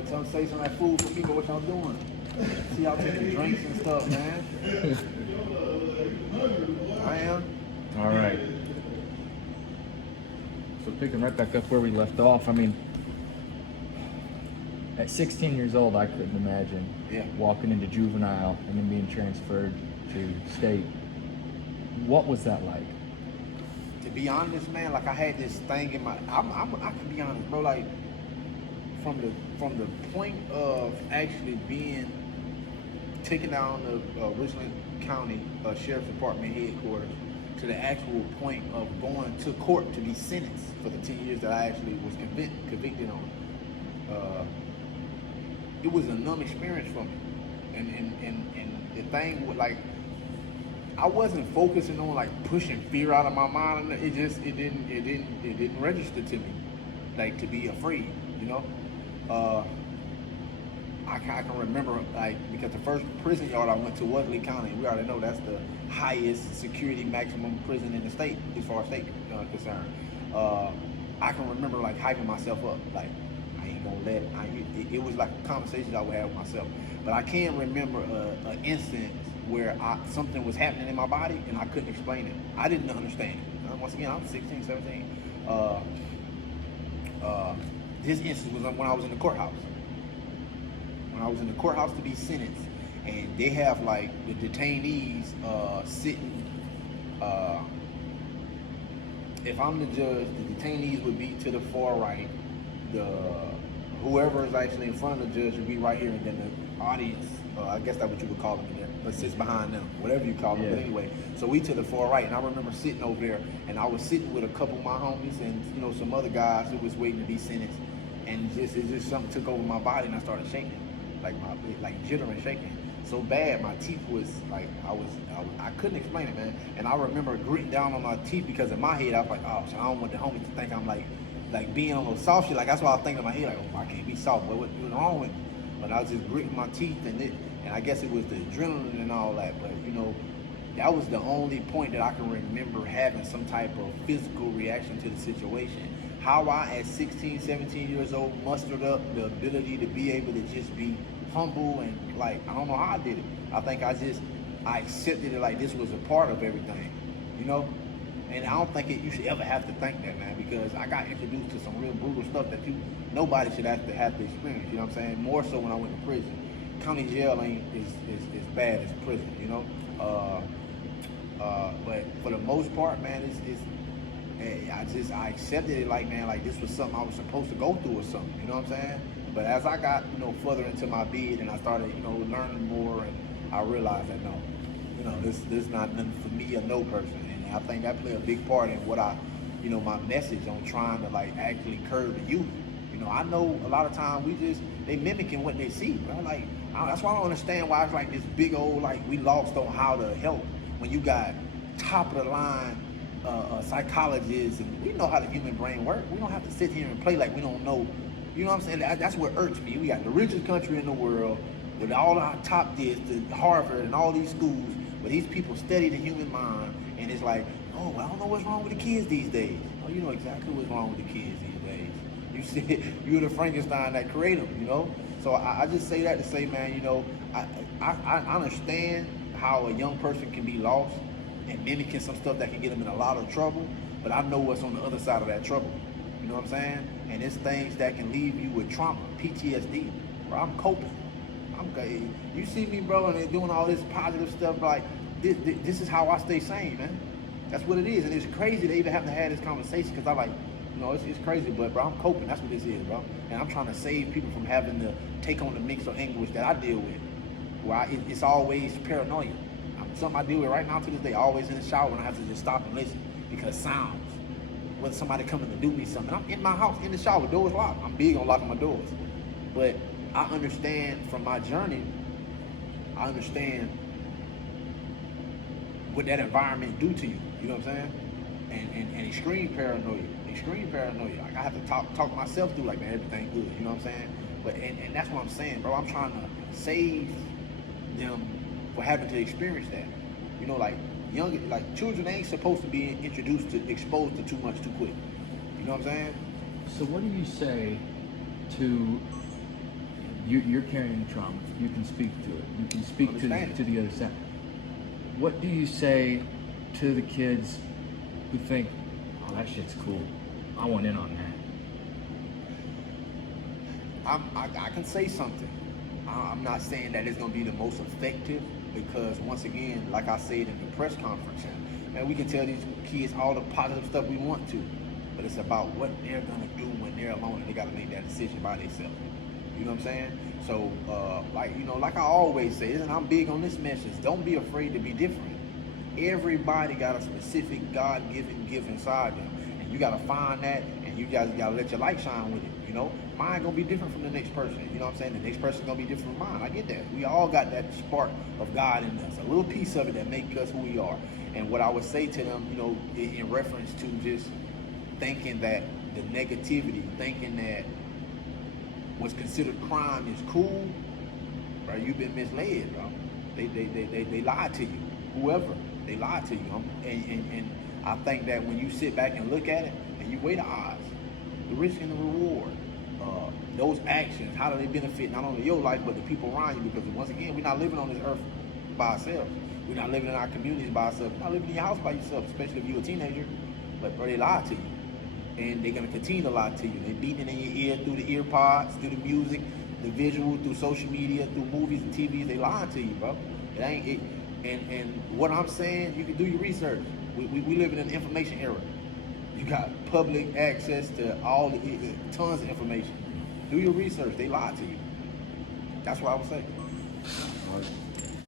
But tell them say some of that food for me, but what y'all doing? See y'all taking drinks and stuff, man. I am. All right. So picking right back up where we left off, I mean, at 16 years old, I couldn't imagine walking into juvenile and then being transferred to state. What was that like? To be honest, man, like I had this thing in my, I can be honest, bro, like from the point of actually being taken down to Richland County Sheriff's Department headquarters to the actual point of going to court to be sentenced for the 10 years that I actually was convicted on. It was a numb experience for me. And the thing with like, I wasn't focusing on like pushing fear out of my mind. It didn't register to me, like to be afraid, you know. I can remember like because the first prison yard I went to was Lee County. We already know that's the highest security maximum prison in the state as far as state concerned. I can remember like hyping myself up, like I ain't gonna let. It was like conversations I would have with myself. But I can't remember an instance where something was happening in my body and I couldn't explain it. I didn't understand it. Once again, I'm 16, 17. This instance was when I was in the courthouse. When I was in the courthouse to be sentenced, and they have like the detainees sitting. If I'm the judge, the detainees would be to the far right. Whoever is actually in front of the judge would be right here, and then the audience, I guess that's what you would call them there, but sits behind them, whatever you call them. Yeah. But anyway, so we to the far right, and I remember sitting over there, and I was sitting with a couple of my homies and some other guys who was waiting to be sentenced, and it just something took over my body, and I started shaking, like jittering, shaking so bad. My teeth was like I couldn't explain it, man. And I remember gritting down on my teeth because in my head I was like, oh, so I don't want the homies to think I'm like being on those soft shit. Like that's what I was thinking in my head, like, oh, I can't be soft. What's wrong with me? But I was just gritting my teeth, and I guess it was the adrenaline and all that. But that was the only point that I can remember having some type of physical reaction to the situation. How I, at 16, 17 years old, mustered up the ability to be able to just be humble and like, I don't know how I did it. I think I accepted it like this was a part of everything, And I don't think you should ever have to think that, man, because I got introduced to some real brutal stuff that nobody should have to experience, you know what I'm saying? More so when I went to prison. County jail ain't as bad as prison, But for the most part, man, I accepted it like, man, like this was something I was supposed to go through or something, you know what I'm saying? But as I got, further into my bid and I started, learning more, and I realized that no, this not nothing for me or no person. And I think that played a big part in what my message on trying to like actually curb the youth. I know a lot of times they mimicking what they see, bro. Like, that's why I don't understand why it's like this big old, like, we lost on how to help when you got top of the line psychologists, and we know how the human brain works. We don't have to sit here and play like we don't know. You know what I'm saying? That's what irks me. We got the richest country in the world with all our top this, the Harvard and all these schools, where these people study the human mind, and it's like, oh, I don't know what's wrong with the kids these days. Oh, you know exactly what's wrong with the kids these days. You see, you're the Frankenstein that created them, So I just say that to say, man, I understand how a young person can be lost and mimicking some stuff that can get them in a lot of trouble, but I know what's on the other side of that trouble. You know what I'm saying? And it's things that can leave you with trauma, PTSD. Bro, I'm coping. You see me, bro, and they're doing all this positive stuff. Like this is how I stay sane, man. That's what it is, and it's crazy to even have to have this conversation because I like, it's crazy, but bro, I'm coping. That's what this is, bro. And I'm trying to save people from having to take on the mix of anguish that I deal with. Where it's always paranoia. Something I deal with right now to this day. Always in the shower when I have to just stop and listen because sounds. Whether somebody coming to do me something, I'm in my house in the shower, doors locked. I'm big on locking my doors, but I understand from my journey. I understand what that environment do to you. You know what I'm saying? And extreme paranoia. Like I have to talk myself through like, man, everything good. You know what I'm saying? But and that's what I'm saying, bro. I'm trying to save them for having to experience that. Like children ain't supposed to be exposed to too much too quick. You know what I'm saying? So what do you say to You're carrying the trauma. You can speak to it. You can speak to the other side. What do you say to the kids who think, oh, that shit's cool, I want in on that? I can say something. I'm not saying that it's going to be the most effective, because once again, like I said in the press conference, man, we can tell these kids all the positive stuff we want to, but it's about what they're going to do when they're alone and they got to make that decision by themselves. You know what I'm saying? So, like I always say, and I'm big on this message, don't be afraid to be different. Everybody got a specific God-given gift inside them, and you got to find that, and you guys got to let your light shine with it. You know, mine gonna be different from the next person. You know what I'm saying? The next person's gonna be different from mine. I get that. We all got that spark of God in us, a little piece of it that makes us who we are. And what I would say to them, you know, in reference to just thinking that the negativity, thinking that what's considered crime is cool, bro, you've been misled, bro. They lied to you. Whoever, they lied to you. And I think that when you sit back and look at it and you weigh the odds, the risk and the reward, those actions, how do they benefit not only your life but the people around you? Because once again, we're not living on this earth by ourselves. We're not living in our communities by ourselves. We're not living in your house by yourself, especially if you're a teenager. But bro, they lie to you, and they're gonna continue to lie to you. They beating it in your ear through the ear pods, through the music, the visual, through social media, through movies and TVs. They lying to you, bro. It ain't it. And what I'm saying, you can do your research. We live in an information era. You got public access to all tons of information. Do your research. They lie to you. That's what I would say.